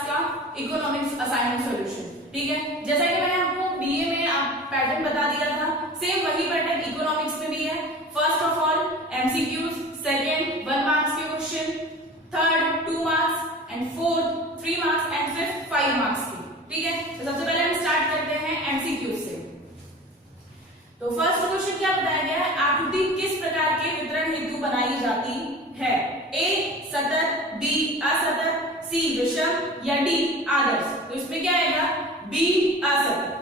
Class का economics assignment solution. ठीक है, जैसा कि मैंने आपको बीए में आप पैटर्न बता दिया था, सेम वही पैटर्न इकोनॉमिक्स में भी है। First of all MCQs, second 1 marks के question, third 2 marks and fourth 3 marks and fifth 5 marks की। ठीक है, तो सबसे पहले हम स्टार्ट करते हैं एमसीक्यू से। तो फर्स्ट क्वेश्चन क्या बताया गया है, आकृति किस प्रकार के वितरण हेतु बनाई जाती है? ए सतत, बी असतत, सी विषम या डी आदर्श। तो इसमें क्या आएगा? बी असतत।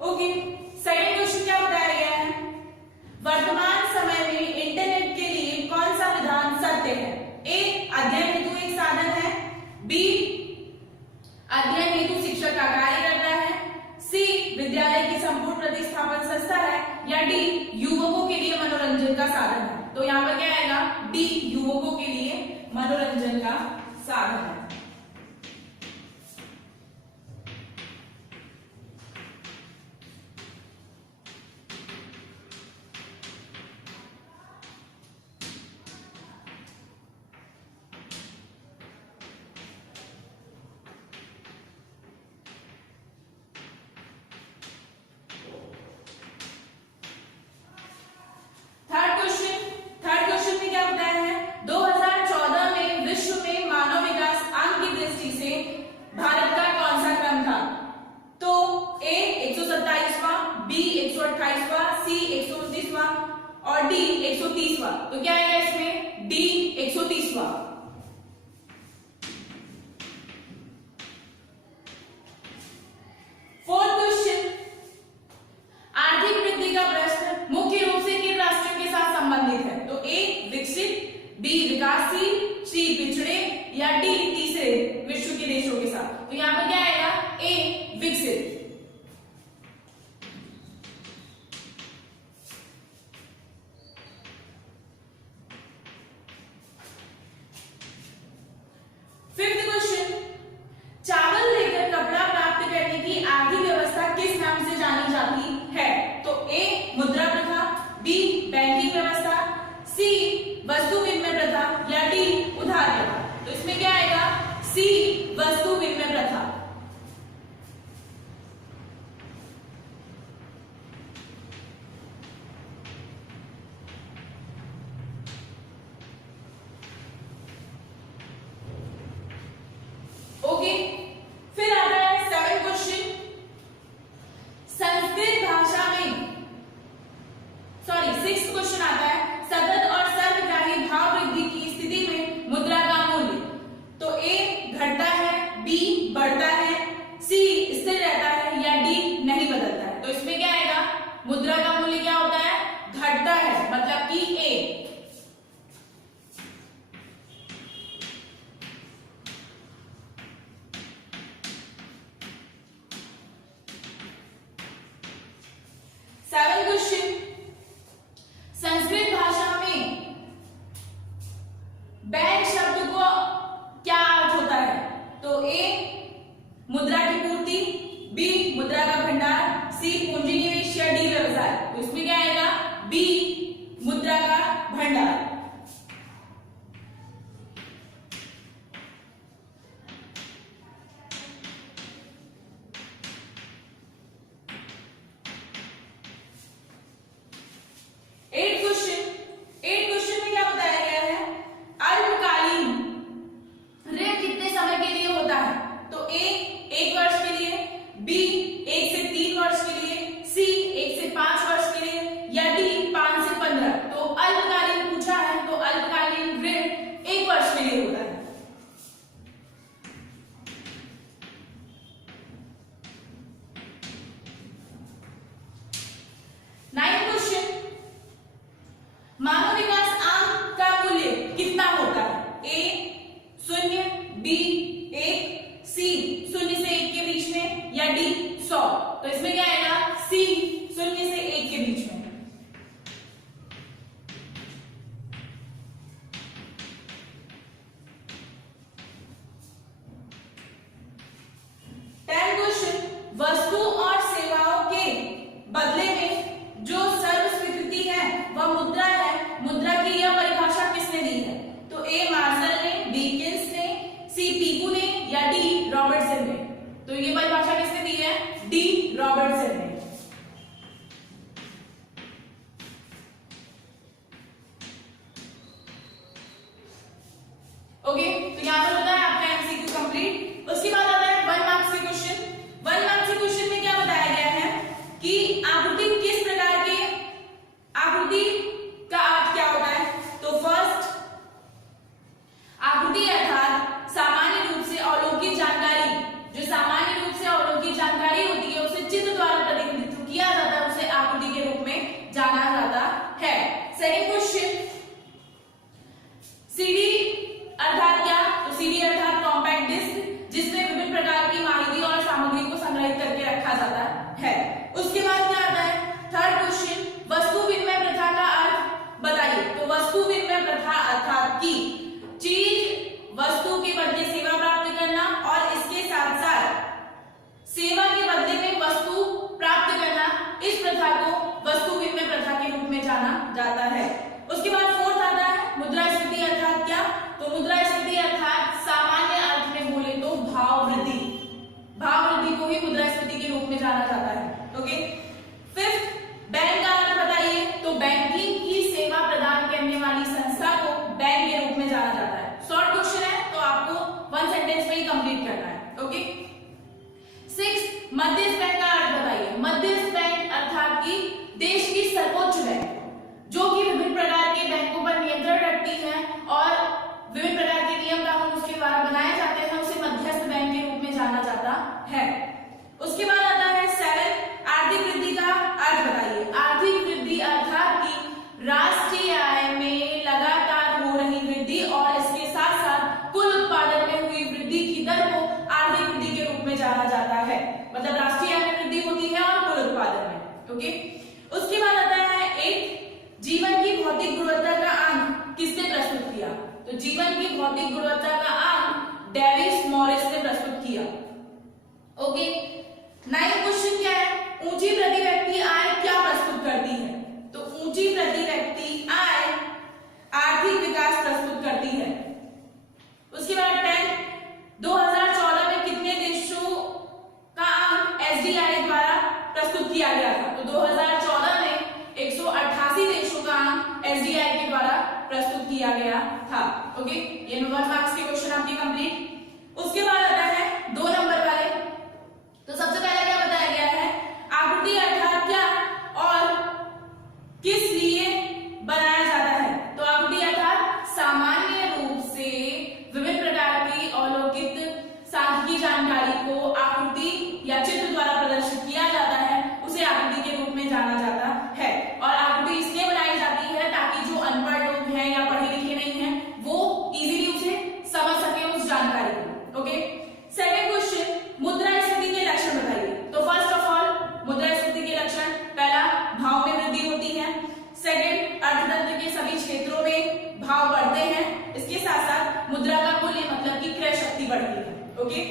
ओके, सेकंड क्वेश्चन क्या बताया गया है, वर्तमान समय में इंटरनेट के लिए कौन सा विधान सत्य है? ए अध्ययन हेतु एक साधन है, बी अध्ययन हेतु शिक्षक का कार्य करता है, सी विद्यालय की संपूर्ण प्रतिस्थापन संस्था है, या डी युवकों के लिए मनोरंजन का साधन है। तो यहाँ पर क्या आएगा? डी युवकों के लिए मनोरंजन का साधन है। थर्ड क्वेश्चन में क्या बताया है, 2014 में विश्व में मानव विकास अंक की दृष्टि से भारत का कौन सा क्रम था? तो ए 127वां, बी 128वां, सी 129वां और डी 130वां। तो क्या आएगा इसमें? डी 130वां। फोर्थ क्वेश्चन, आर्थिक वृद्धि का प्रश्न मुख्य रूप से किन राष्ट्रों के साथ संबंधित है? तो ए विकसित, बी विकासशील, सी पिछड़े या डी तीसरे विश्व के देशों के साथ। तो यहां पर क्या आएगा? ए विकसित। फिफ्थ क्वेश्चन, चावल लेकर कपड़ा प्राप्त करने की आर्थिक व्यवस्था किस नाम से जानी जाती है? तो ए मुद्रा प्रथा, बी बैंकिंग व्यवस्था, सी वस्तु विनिमय प्रथा या डी उधार प्रथा। तो इसमें क्या आएगा? सी वस्तु विनिमय प्रथा। ओके, फिर आता है 7th क्वेश्चन, संस्कृत भाषा में 6th क्वेश्चन आता है, सतत और सर्वग्राही भाव वृद्धि की स्थिति में मुद्रा का मूल्य। तो ए घटता है, बी बढ़ता है, सी स्थिर रहता है या डी नहीं बदलता है। तो इसमें क्या आएगा? मुद्रा का मूल्य क्या होता है? घटता है, मतलब कि ए। सेवेंथ क्वेश्चन, संस्कृत भाषा में बैंक शब्द को क्या अर्थ होता है? तो ए मुद्रा की पूर्ति, बी मुद्रा का भंडार, सी पूंजी निवेश या डी व्यवसाय। तो इसमें क्या आएगा? बी मुद्रा का भंडार। एट क्वेश्चन में क्या बताया गया है, अल्पकालीन ऋण कितने समय के लिए होता है? तो ए 1 वर्ष के लिए, बी 1 से 3 वर्ष के लिए, सी 1 से 5 वर्ष के लिए या डी 5 से भी मुद्रास्फीति के रूप में जाना जाता है। ओके, फिफ्थ, बैंक का अर्थ बताइए। तो बैंकिंग की सेवा प्रदान करने वाली संस्था को बैंक के रूप में जाना जाता है। शॉर्ट क्वेश्चन है तो आपको 1 सेंटेंस में ही कंप्लीट करना है। ओके, सिक्स, मध्यस्थ बैंक का अर्थ बताइए। मध्यस्थ बैंक अर्थात कि देश की सर्वोच्च बैंक जो कि विभिन्न प्रकार के बैंकों पर नियंत्रण रखती है और विभिन्न प्रकार के नियम कानून उसके द्वारा बनाए जाते हैं, उसे मध्यस्थ बैंक के रूप में जाना जाता है। उसके बाद आता है 7, आर्थिक वृद्धि का अर्थ बताइए। आर्थिक वृद्धि अर्थात कि राष्ट्रीय आय में लगातार हो रही वृद्धि और इसके साथ साथ कुल उत्पादन में हुई वृद्धि की दर को आर्थिक वृद्धि के रूप में जाना जाता है। मतलब राष्ट्रीय आय में वृद्धि होती है और कुल उत्पादन में। ओके, उसके बाद आता है 8, जीवन की भौतिक गुणवत्ता का अंक किसने प्रस्तुत किया। तो जीवन की भौतिक गुणवत्ता का अंक डेविस मॉरिस ने प्रस्तुत किया। ओके, 9 क्वेश्चन क्या है, ऊंची प्रति व्यक्ति आय क्या प्रस्तुत करती है। तो ऊंची प्रति व्यक्ति आय आर्थिक विकास प्रस्तुत करती है। उसके बाद 10, 2014 में कितने देशों का अंक एसडीआई द्वारा प्रस्तुत किया गया था। तो 2014 में 188 देशों का अंक एसडीआई के द्वारा प्रस्तुत किया गया था। ओके, ये 1 मार्क्स के क्वेश्चन आपके कंप्लीट। उसके बाद आता है 2 नंबर वाले। तो सबसे पहले क्या बताया गया है, आकृति अर्थात क्या और किस लिए बनाया जाता है। तो आकृति अर्थात सामान्य रूप से विभिन्न प्रकार की अलौकिक सांख्यिकी जानकारी को आकृति या चित्र द्वारा प्रदर्शित किया जाता है, उसे आकृति के रूप में जाना जाता है। और आकृति इसलिए बनाई जाती है ताकि जो अनपढ़ लोग हैं या पढ़े लिखे नहीं हैं वो इजीली उसे समझ सके उस जानकारी को। ओके, सेकंड क्वेश्चन, मुद्रास्फीति के लक्षण बताइए। तो फर्स्ट ऑफ ऑल मुद्रास्फीति के लक्षण, पहला भाव में वृद्धि होती है। सेकंड, अर्थतंत्र के सभी क्षेत्रों में भाव बढ़ते हैं। इसके साथ साथ मुद्रा का मूल्य मतलब कि क्रय शक्ति बढ़ती है। ओके,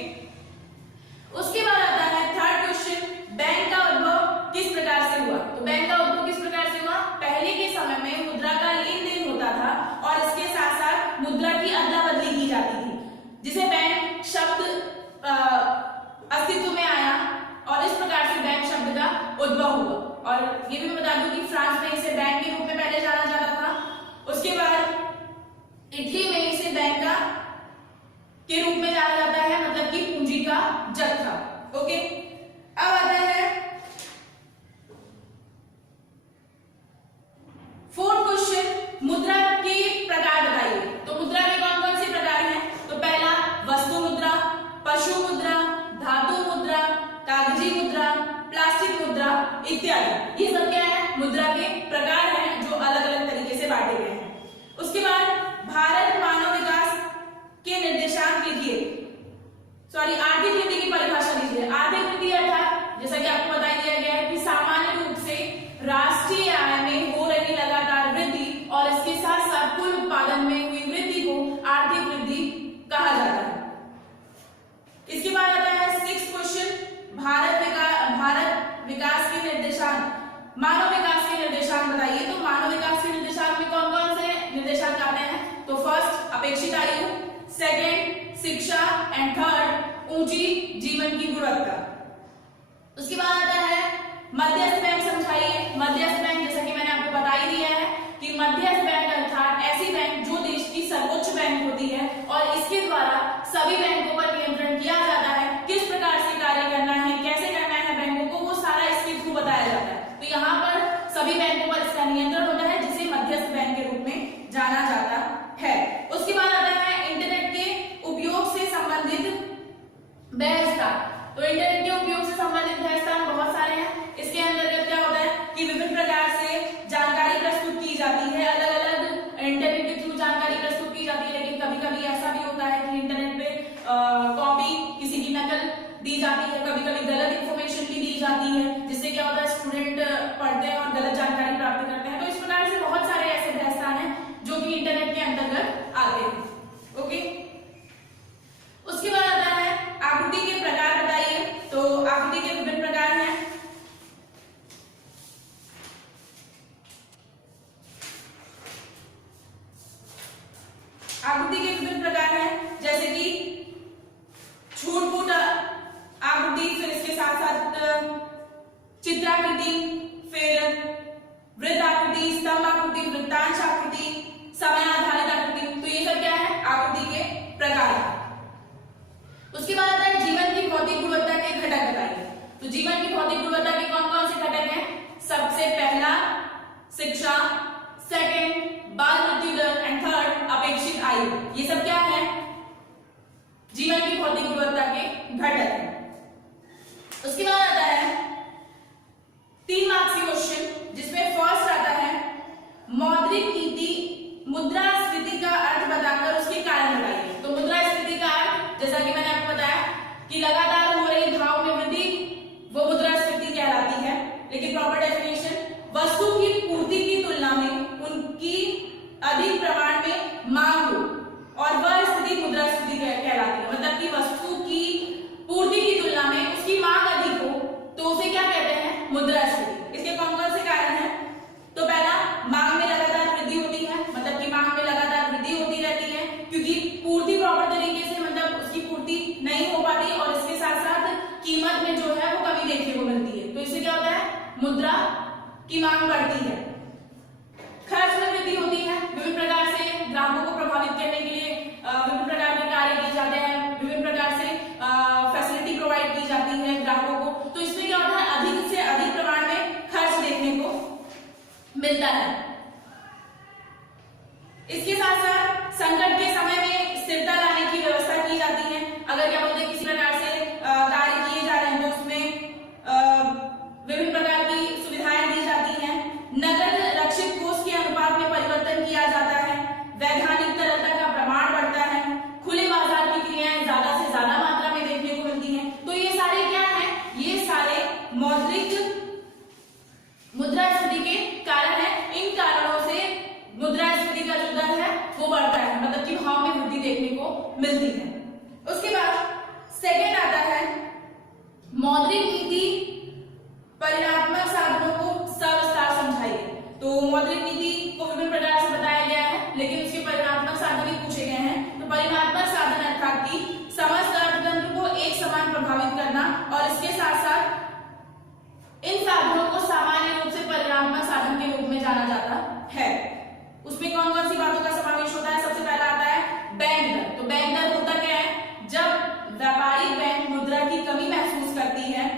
उसके बाद आता है थर्ड क्वेश्चन, बैंक का उद्भव किस प्रकार से हुआ। तो बैंक का उद्भव किस प्रकार से हुआ, पहले के समय में मुद्रा का लेन देन होता था और इसके साथ साथ मुद्रा की अदला बदली की जाती थी, जिसे बैंक शब्द अस्तित्व में आया और इस प्रकार से बैंक शब्द का उद्भव हुआ। और ये भी मैं बता दूं कि फ्रांस में इसे बैंक के रूप में पहले जाना जाता था। उसके बाद इटली में इसे बैंक का के रूप में जाना जाता है, मतलब कि पूंजी का जत्था। ओके, अब आता है फोर्थ क्वेश्चन, मुद्रा के प्रकार बताइए। तो मुद्रा के कौन कौन से प्रकार हैं। तो पहला वस्तु मुद्रा, पशु मुद्रा, धातु मुद्रा, कागजी मुद्रा, प्लास्टिक मुद्रा इत्यादि। ये सब क्या है, मुद्रा के प्रकार हैं जो अलग अलग तरीके से बांटे गए हैं। उसके बाद भारत मानव विकास के निर्देशांक लिखिए। सॉरी, आर्थिक वृद्धि की परिभाषा लीजिए। आर्थिक वृद्धि अर्थात जैसा कि आपको बता दिया गया है कि सामान्य रूप से राष्ट्रीय आय में हो रही लगातार वृद्धि और इसके साथ साथ कुल उत्पादन में हुई वृद्धि को आर्थिक वृद्धि कहा जाता है। इसके बाद आता है 6th क्वेश्चन, भारत विकास के निर्देशांक, मानव विकास के निर्देशांक बताइए। तो मानव विकास के निर्देशांक में कौन कौन से निर्देशांक आते हैं। तो फर्स्ट अपेक्षित आयु, सेकेंड शिक्षा एंड थर्ड ऊंची जीवन की गुणवत्ता। उसके बाद आता है मध्यस्थ बैंक समझाइए। मध्यस्थ बैंक जैसा कि मैंने आपको बता ही दिया है कि मध्यस्थ बैंक अर्थात ऐसी बैंक जो देश की सर्वोच्च बैंक होती है और इसके द्वारा सभी बैंकों पर नियंत्रण किया जाता है। किस प्रकार से कार्य करना है, कैसे करना है बैंकों को, वो सारा इसके थ्रू बताया जाता है। तो यहाँ पर सभी बैंकों पर इसका नियंत्रण होता है, जिसे मध्यस्थ बैंक के रूप में जाना जाता है। उसके बाद आता है इंटरनेट के उपयोग से संबंधित व्यवस्था। तो इंटरनेट के उपयोग से संबंधित व्यवस्था बहुत सारे हैं। इसके अंतर्गत क्या होता है कि विभिन्न प्रकार से जानकारी प्रस्तुत की जाती है, अलग अलग इंटरनेट के थ्रू जानकारी प्रस्तुत की जाती है। लेकिन कभी कभी ऐसा भी होता है कि इंटरनेट पे कॉपी किसी की नकल दी जाती है, कभी कभी गलत इंफॉर्मेशन भी दी जाती है, जिससे क्या होता है स्टूडेंट पढ़ते हैं और गलत जानकारी प्राप्त करते हैं। तो इस प्रकार से बहुत सारे ऐसे व्यवस्थान हैं जो कि इंटरनेट के अंतर्गत आते हैं। ओके, उसके बाद आता है आकृति के प्रकार बताइए। तो आकृति के विभिन्न प्रकार हैं। आकृति के विभिन्न प्रकार हैं जैसे कि छूट-फूट आकृति, फिर इसके चित्राकृति, फिर वृत्ताकृति, स्तंभाकृति, वृत्तांश आकृति, समय आधारित आकृति। तो ये सब क्या है, आकृति के प्रकार है। उसके बाद आता है जीवन की भौतिक गुणवत्ता के घटक बताइए। तो जीवन की भौतिक गुणवत्ता के कौन कौन से घटक हैं? सबसे पहला शिक्षा, सेकंड बाल मृत्यु दर एंड थर्ड अपेक्षित आयु। ये सब क्या है, जीवन की भौतिक गुणवत्ता के घटक हैं। उसके बाद आता है 3 मार्क्स की क्वेश्चन, जिसमें फर्स्ट आता है मौद्रिक नीति मुद्रास्फीति का अर्थ बताकर उसके कारण बताइए। तो मुद्रास्फीति का अर्थ, जैसा कि मैंने आपको बताया कि लगातार हो रही भाव में वृद्धि, वो मुद्रास्फीति कहलाती है। लेकिन प्रॉपर डेफिनेशन, वस्तु की पूर्ति की तुलना में उनकी अधिक प्रमाण में मांग हो और वह स्थिति मुद्रास्फीति कहलाती है। मतलब कि वस्तु की पूर्ति की तुलना में उसकी मांग अधिक हो तो उसे क्या कहते हैं, मुद्रास्फीति। इसके कौन कौन से कारण हैं? तो पहला, मांग में लगातार वृद्धि होती है, मतलब कि मांग में लगातार वृद्धि होती रहती है क्योंकि पूर्ति प्रॉपर तरीके से, मतलब उसकी पूर्ति नहीं हो पाती और इसके साथ साथ कीमत में जो है वो कमी देखने को मिलती है। तो इससे क्या होता है, मुद्रा की मांग बढ़ती है। खर्च में वृद्धि होती है, विभिन्न प्रकार से ग्राहकों को प्रभावित करने के लिए विभिन्न प्रकार के कार्य किए जाते हैं, विभिन्न प्रकार से फैसिलिटी प्रोवाइड की जाती है ग्राहकों को। तो इसमें क्या होता है, अधिक से अधिक प्रमाण में खर्च देखने को मिलता है। इसके साथ साथ संकट के समय में स्थिरता लाने की व्यवस्था की जाती है। अगर क्या बोलते हैं, किसी प्रकार से कार्य किए जा रहे हैं तो उसमें विभिन्न प्रकार की सुविधाएं दी जाती हैं। नगद रक्षित कोष के अनुपात में परिवर्तन किया जाता है। वैधानिक तरलता का प्रमाण बढ़ता है। खुले बाजार की क्रियाएं ज्यादा से ज्यादा मात्रा में देखने को मिलती हैं। तो ये सारे क्या है, ये सारे मौद्रिक मुद्रास्फीति के कारण है। इन कारणों से मुद्रास्फीति का जो दर है वो बढ़ता है, मतलब कि भाव में वृद्धि देखने को मिलती है। उसके बाद सेकंड आता है मौद्रिक नीति परिणात्मक साधनों को सविस्तार समझाइए। तो मौद्रिक नीति को विभिन्न प्रकार से बताया गया है, लेकिन उसके परिणात्मक साधन भी पूछे गए हैं। तो परिणात्मक साधन अर्थात कि समस्त अर्थतंत्र को एक समान प्रभावित करना और इसके साथ साथ इन साधनों को सामान्य रूप से परिणात्मक साधन के रूप में जाना जाता है। उसमें कौन कौन सी बातों का समावेश होता है? सबसे पहला आता है बैंक दर। तो बैंक दर होता क्या है, जब व्यापारिक बैंक मुद्रा की कमी महसूस करती है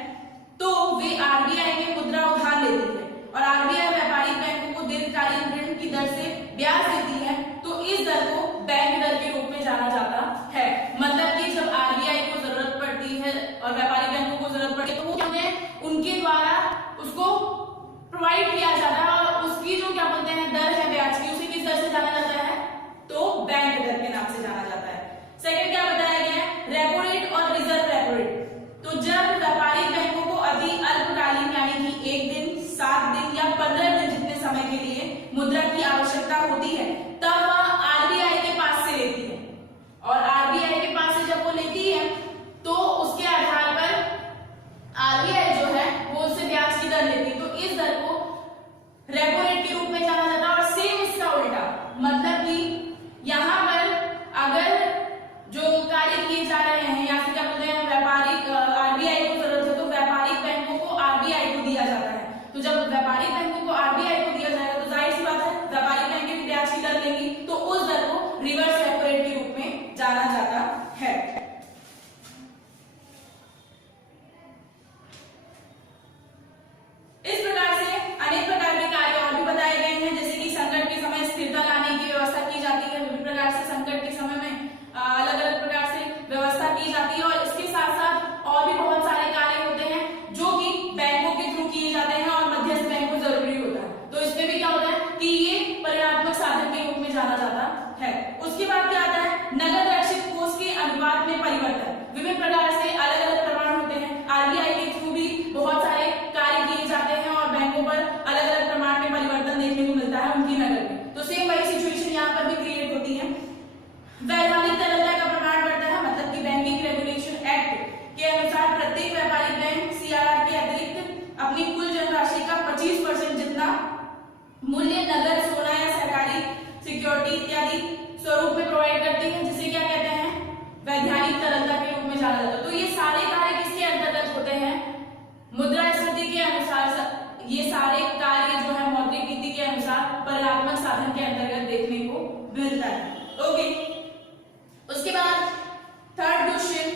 तो वे आरबीआई में मुद्रा उधार लेती है और आरबीआई व्यापारिक बैंकों को दीर्घकालीन ऋण की दर से ब्याज देती है। तो इस दर को बैंक दर के रूप में जाना जाता है। मतलब कि जब आरबीआई को जरूरत पड़ती है और व्यापारिक बैंकों को जरूरत पड़ती है तो वो क्या है, उनके द्वारा उसको प्रोवाइड किया जाता है और उसकी जो क्या बोलते हैं दर है ब्याज की, उसे किस दर से जाना जाता है, तो बैंक दर के नाम से जाना जाता है। सेकंड क्या बताया गया है, रेपो रेट और रिजर्व रेपो रेट। तो जब व्यापारिक बैंकों को अति अल्पकालीन यानी कि 1 दिन, 7 दिन या 15 दिन जितने समय के लिए मुद्रा की आवश्यकता होती है तब वह आरबीआई के पास से लेती है और आरबीआई के पास से जब वो लेती है तो उसके आधार पर आरबीआई जो है वो उससे ब्याज की दर लेती है। तो इस दर को रेपो रेट के रूप में जाना जाता है। और सेम इसका उल्टा, मतलब कि यहाँ पर अगर जो कार्य किए जा रहे हैं या फिर क्या बोलते हैं व्यापारिक आरबीआई को जरूरत है तो व्यापारिक बैंकों को आरबीआई को दिया जाता है। तो जब व्यापारिक बैंकों को आरबीआई को दिया जाएगा तो जाहिर सी बात है व्यापारिक बैंकें भी ब्याज की दर लेंगी, तो उस दर को रिवर्स रेपो रेट के रूप में जाना जाता है। इस प्रकार से अनेक प्रकार के कार्य और भी बताए गए हैं, जैसे कि संकट के समय स्थिरता लाने की व्यवस्था की जाती है। विभिन्न प्रकार से संकट के समय में अलग अलग प्रकार से व्यवस्था की जाती है और इसके साथ साथ और भी बहुत सारे कार्य होते हैं जो कि बैंकों के थ्रू किए जाते हैं और मध्यस्थ बैंक को जरूरी होता है। तो इसमें भी क्या होता है कि ये परिणात्मक साधन के रूप में जाना जाता है। उसके बाद क्या आता है, नगद रक्षित कोष के अनुपात में परिवर्तन। विभिन्न प्रकार से अलग अलग प्रमाण होते हैं, आरबीआई के थ्रू भी बहुत सारे कार्य किए जाते हैं और बैंकों पर अलग अलग प्रमाण में परिवर्तन देखने को मिलता है उनकी नगद में। तो सेम वही सिचुएशन यहाँ पर भी क्रिएट होती है। वैधानिक तरलता का प्रमाण बढ़ता है, मतलब कि बैंकिंग रेगुलेशन एक्ट के अनुसार प्रत्येक व्यापारिक बैंक सीआरआर के अतिरिक्त अपनी कुल धनराशि का 25% जितना मूल्य नगद, सोना या सरकारी सिक्योरिटी इत्यादि स्वरूप में प्रोवाइड करती है, जिसे क्या कहते हैं, वैधानिक तरलता के रूप में जाना जाता है। तो ये सारे कार्य किसके अंतर्गत होते हैं, मुद्रास्फीति के अनुसार ये सारे कार्य जो है मौद्रिक नीति के अनुसार परिणात्मक साधन के अंतर्गत देखने को मिलता है। ओके, उसके बाद थर्ड क्वेश्चन,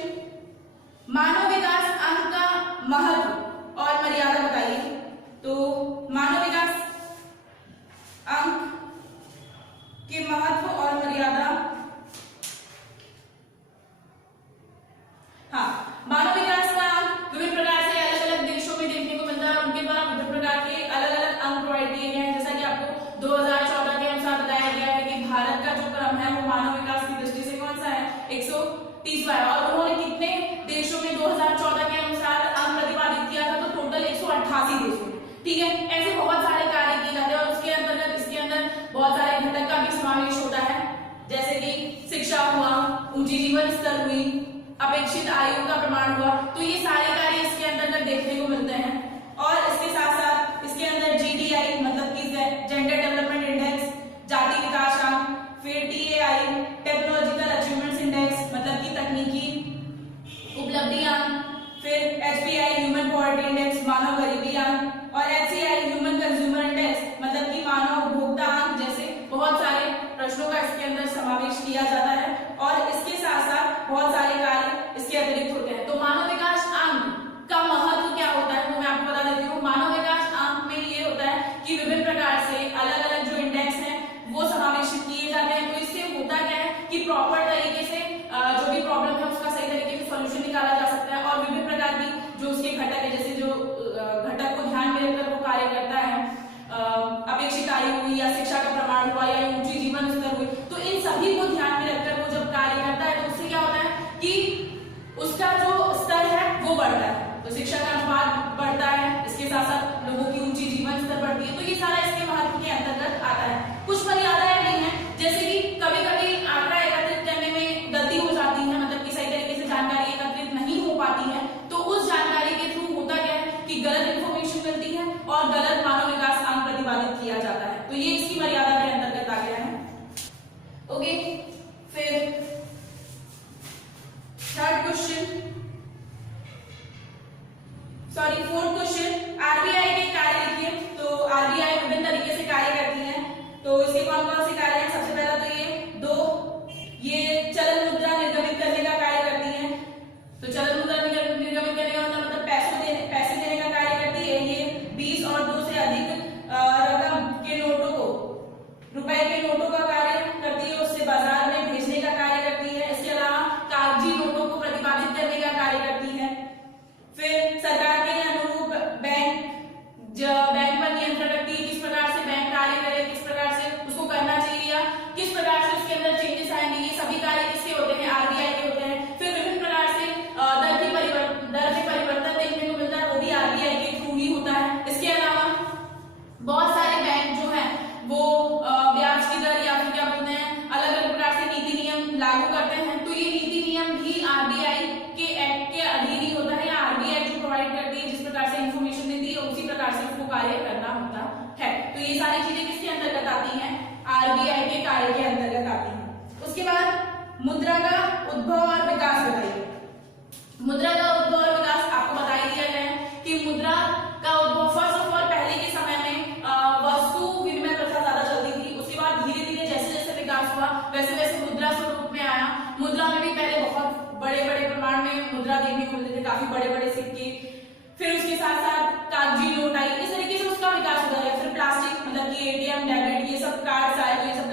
मानव विकास अंक का महत्व और मर्यादा बताइए। तो मानव विकास अंक के महत्व और मर्यादा, हाँ, मानव विकास का अंक विभिन्न प्रकार से अलग अलग देशों में देखने को मिलता है और उनके द्वारा विभिन्न प्रकार के अलग अलग अंक प्रोवाइड किए गए हैं। जैसा कि आपको 2014 के अनुसार बताया गया है कि भारत का जो क्रम है वो मानव विकास की दृष्टि से कौन सा है, 130वां है। और उन्होंने कितने देशों में 2014 के अनुसार अंक प्रतिपादित किया था, तो टोटल 188 देशों में। ठीक है, ऐसे बहुत सारे कार्य किए जाते हैं और उसके अंतर्गत इसके अंदर बहुत सारे घटक का भी समावेश होता है, जैसे कि शिक्षा हुआ, ऊंची जीवन स्तर हुई, अपेक्षित आयु का प्रमाण हुआ। तो ये सारे कार्य इसके अंतर्गत देखने को मिलते हैं। और इसके साथ साथ इसके अंदर GDI मतलब कि जेंडर डेवलपमेंट इंडेक्स, जाति विकास अंक, फिर TAI टेक्नोलॉजिकल अचीवमेंट्स इंडेक्स मतलब कि तकनीकी उपलब्धि अंक, फिर HPI ह्यूमन पॉवर्टी इंडेक्स मानव गरीबी अंक, और HCI ह्यूमन कंज्यूमर इंडेक्स मतलब कि मानव उपभोक्ता अंक, जैसे बहुत सारे प्रश्नों का इसके अंदर समावेश किया जाता है। और इसके साथ साथ बहुत सारे कार्य इसके अतिरिक्त होते हैं। तो मानव विकास अंक का महत्व क्या होता है वो मैं आपको बता देती हूँ। मानव विकास अंक में ये होता है कि विभिन्न प्रकार से अलग अलग जो इंडेक्स हैं वो समावेशित किए जाते हैं। तो इससे होता क्या है कि प्रॉपर तरीके से जो भी प्रॉब्लम है उसका सही तरीके से सोल्यूशन निकाला जा सकता है। और विभिन्न प्रकार की जो उसके घटक है, जैसे जो घटक को ध्यान में रखकर वो कार्य करता है, अपेक्षित आयु हुई या शिक्षा का प्रमाण हुआ या ऊंची जीवन स्तर हुई, तो इन सभी को ध्यान में रखकर वो जब कार्य करता है तो उससे क्या होता है कि उसका जो स्तर है वो बढ़ता है, तो शिक्षा का अनुपात बढ़ता है, इसके साथ साथ लोगों की ऊंची जीवन स्तर बढ़ती है। तो ये सारा इसके महत्व के अंतर्गत आता है। कुछ मर्यादाएं भी हैं, जैसे कि कभी कभी आंकड़ा एकत्रित करने में गलती हो जाती है, मतलब कि सही तरीके से जानकारी एकत्रित नहीं हो पाती है, तो उस जानकारी के थ्रू होता क्या है कि गलत इंफॉर्मेशन मिलती है और गलत मानव विकास अंक प्रतिपादित किया जाता है। तो ये इसकी मर्यादा के अंतर्गत आ गया है। ओके, फिर third question, sorry fourth question, RBI के कार्य लिखिए। तो RBI विभिन्न तरीके से कार्य करती है। तो इसके कौन कौन से कार्य हैं? सबसे पहला तो ये चलन मुद्रा निर्गमित करने का कार्य करती है। तो चलन मुद्रा निर्गमित करने का मतलब पैसे देने का कार्य करती है। ये 20 और 2 से अधिक रकम के नोटों को, रुपए के नोटों का कार्य करती है, उससे बाजार में भेजने का कार्य करती है। इसके अलावा कागजी नोटों को प्रतिपादित करने का कार्य करती है। फिर सरकार के अनुरूप बैंक पर नियंत्रण रखती है, किस प्रकार से बैंक कार्य करे, किस प्रकार से उसको करना चाहिए या किस प्रकार से उसके अंदर चेंजेस आएंगे, ये सभी कार्य किसके होते हैं? RBI के होते हैं। फिर विभिन्न प्रकार से दर में परिवर्तन देखने को मिलता है, वो भी RBI के थ्रू ही होता है। इसके अलावा बहुत सारे बैंक जो है वो ब्याज की दर या फिर क्या बोलते हैं अलग अलग प्रकार से नीति नियम लागू करते हैं। तो ये नीति नियम भी RBI के एक्ट के अधीन ही होता है, या RBI जो प्रोवाइड करती है जिस प्रकार से इंफॉर्मेशन देती है उसी प्रकार से उसको कार्य करना होता है। तो ये सारी चीजें किसके अंतर्गत आती हैं? RBI के कार्य के अंतर्गत आती हैं। उसके बाद मुद्रा का उद्भव और विकास बताइए। मुद्रा का उद्भव और विकास आपको बता ही दिया गया है कि मुद्रा का उद्भव फर्स्ट ऑफ ऑल पहले के समय में वस्तु विनिमय प्रथा ज्यादा चलती थी। उसके बाद धीरे धीरे जैसे जैसे विकास हुआ वैसे वैसे मुद्रा स्वरूप में आया। मुद्रा में भी पहले बहुत बड़े बड़े प्रमाण में मुद्रा देखने को मिलते थे, काफी बड़े बड़े सिक्के। फिर उसके साथ साथ कागजी नोट आई, इस तरीके से उसका विकास होता है। फिर प्लास्टिक मतलब कि ATM, डेबिट, ये सब कार्ड्स आए, तो ये सब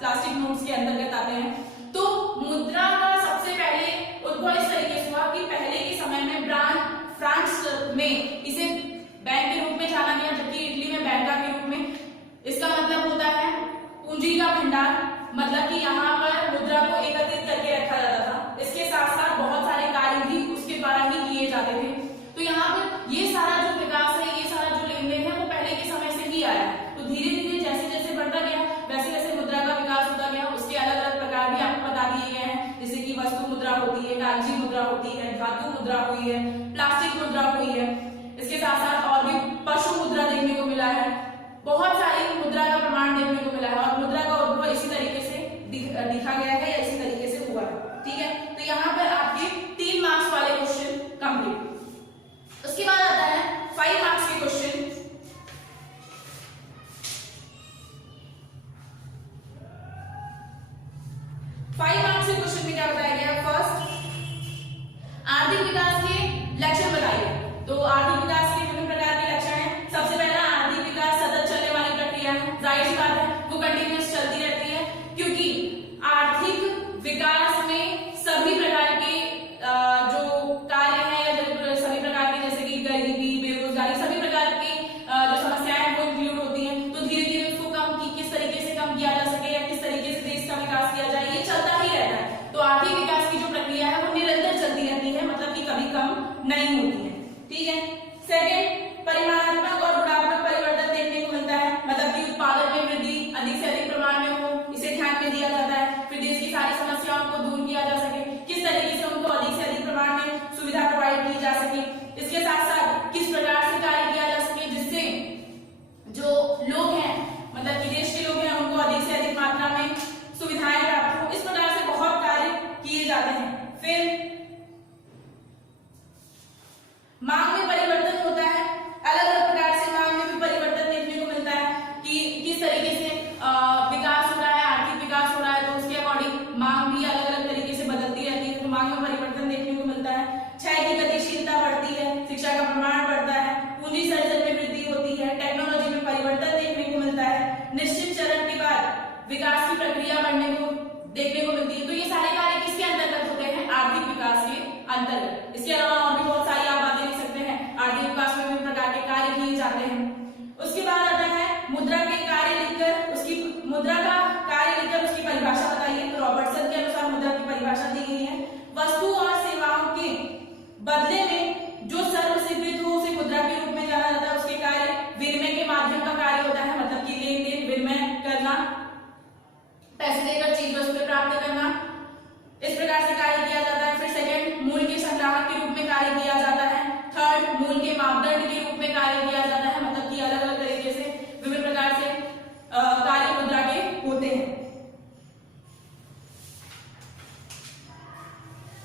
प्लास्टिक नोट्स के अंतर्गत आते हैं। तो मुद्रा का सबसे पहले उद्भव इस तरीके से हुआ कि पहले के समय में फ्रांस में इसे बैंक के रूप में जाना गया, जबकि इटली में बैंका के रूप में। इसका मतलब होता है पूंजी का भंडार, मतलब कि यहाँ पर मुद्रा को एकत्रित करके रखा जाता था। इसके साथ साथ बहुत सारे कार्य भी उसके द्वारा ही किए जाते थे। तो यहाँ पर ये सारा जो विकास है, ये सारा जो लेन देन है वो पहले के समय से ही आया है। तो धीरे धीरे जैसे जैसे बढ़ता गया वैसे वैसे मुद्रा का विकास होता गया। उसके अलग अलग प्रकार भी आपको बता दिए गए हैं, जैसे कि वस्तु मुद्रा होती है, कागजी मुद्रा होती है, धातु मुद्रा हुई है, प्लास्टिक मुद्रा हुई है। इसके साथ साथ और भी पशु मुद्रा देखने को मिला है, बहुत सारी मुद्रा का प्रमाण देखने को मिला है। और मुद्रा का उद्भव इसी तरीके से दिखा गया है या इसी तरीके से हुआ है। ठीक है, तो यहाँ पर आपके 3 मार्क्स वाले क्वेश्चन कंप्लीट। उसके बाद आता है 5 मार्क्स के क्वेश्चन। के मापदंड के रूप में कार्य किया जाता है, मतलब कि अलग अलग तरीके से विभिन्न प्रकार से कार्य मुद्रा के होते हैं।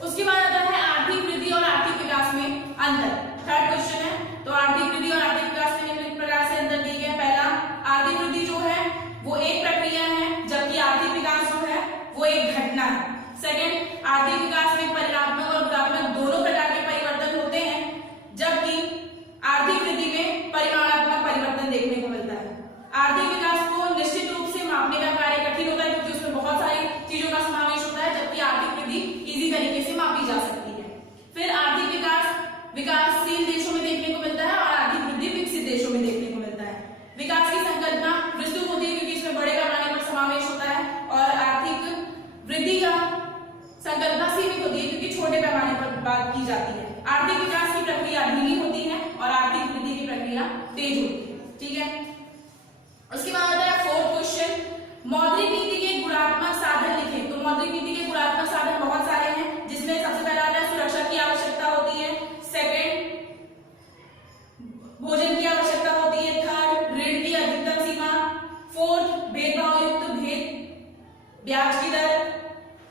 उसके बाद आता है आर्थिक वृद्धि और आर्थिक विकास में अंतर। थर्ड क्वेश्चन है, तो आर्थिक वृद्धि और आर्थिक विकास में निम्नलिखित प्रकार से अंतर दिए गए। पहला, आर्थिक वृद्धि जो है वो एक प्रक्रिया है, जबकि आर्थिक विकास जो है वो एक घटना है। सेकेंड, आर्थिक विकास में परिणात्मक और गुणात्मक दोनों प्रकार के परिवर्तन होते हैं, जबकि आर्थिक वृद्धि में परिमाणात्मक परिवर्तन देखने को मिलता है। आर्थिक विकास को निश्चित रूप से मापने का कार्य कठिन होता है, क्योंकि उसमें बहुत सारी चीजों का समावेश होता है, जबकि आर्थिक वृद्धि इजी तरीके से मापी जा सकती है। फिर आर्थिक विकास विकासशील देशों में देखने को मिलता है और आर्थिक वृद्धि विकसित देशों में देखने को मिलता है। विकास की संकल्पना विस्तृत होती है, क्योंकि इसमें बड़े पैमाने पर समावेश होता है, और आर्थिक वृद्धि का संकल्पना सीमित होती है, क्योंकि छोटे पैमाने पर बात की जाती है। आर्थिक विकास की प्रक्रिया धीमी होती है और आर्थिक वृद्धि की प्रक्रिया तेज होती है। ठीक है, उसके बाद आता है फोर्थ क्वेश्चन, मौद्रिक नीति के गुणात्मक साधन लिखें। तो मौद्रिक नीति के गुणात्मक साधन बहुत सारे हैं, जिसमें सबसे पहला आता है सुरक्षा की आवश्यकता होती है। सेकंड, भोजन की आवश्यकता होती है। थर्ड, ऋण की अधिकतम सीमा। फोर्थ, भेदभाव युक्त ब्याज की दर।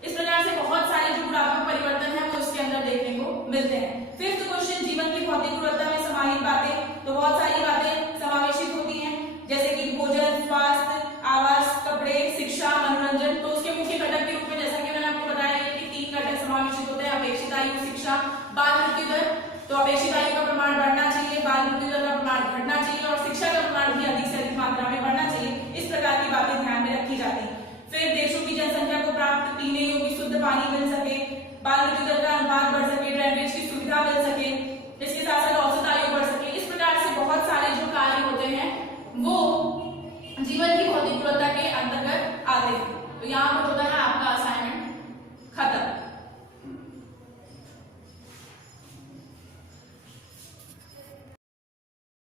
इस प्रकार से बहुत सारे जो गुणात्मक परिवर्तन है वो इसके अंदर देखने को मिलते हैं। फिफ्थ क्वेश्चन, जीवन की भौतिक गुणवत्ता में समाहित बातें। तो बहुत सारी बातें समावेशित होती हैं, जैसे कि भोजन, स्वास्थ्य, आवास, कपड़े, शिक्षा, मनोरंजन। तो उसके मुख्य घटक के रूप में जैसा कि मैंने आपको बताया कि 3 घटक समावेशित होते हैं, अपेक्षित आयु, शिक्षा, बाल मृत्यु दर। तो अपेक्षित आयु का प्रमाण बढ़ना चाहिए, बाल मृत्यु दर का प्रमाण घटना चाहिए, और शिक्षा का प्रमाण भी अधिक से अधिक मात्रा में बढ़ना चाहिए। इस प्रकार की बातें ध्यान में रखी जाती हैं। फिर देशों की जनसंख्या को प्राप्त पीने योग्य शुद्ध पानी मिल सके, बाल मृत्यु दर का अनुपात बढ़ सके, ड्रेनेज की सुविधा मिल सके, इसके साथ साथ औसत आयु बढ़ सके। इस प्रकार से बहुत सारे जो कार्य होते हैं वो जीवन की भौतिक गुणवत्ता के अंतर्गत आते हैं। तो यहाँ पर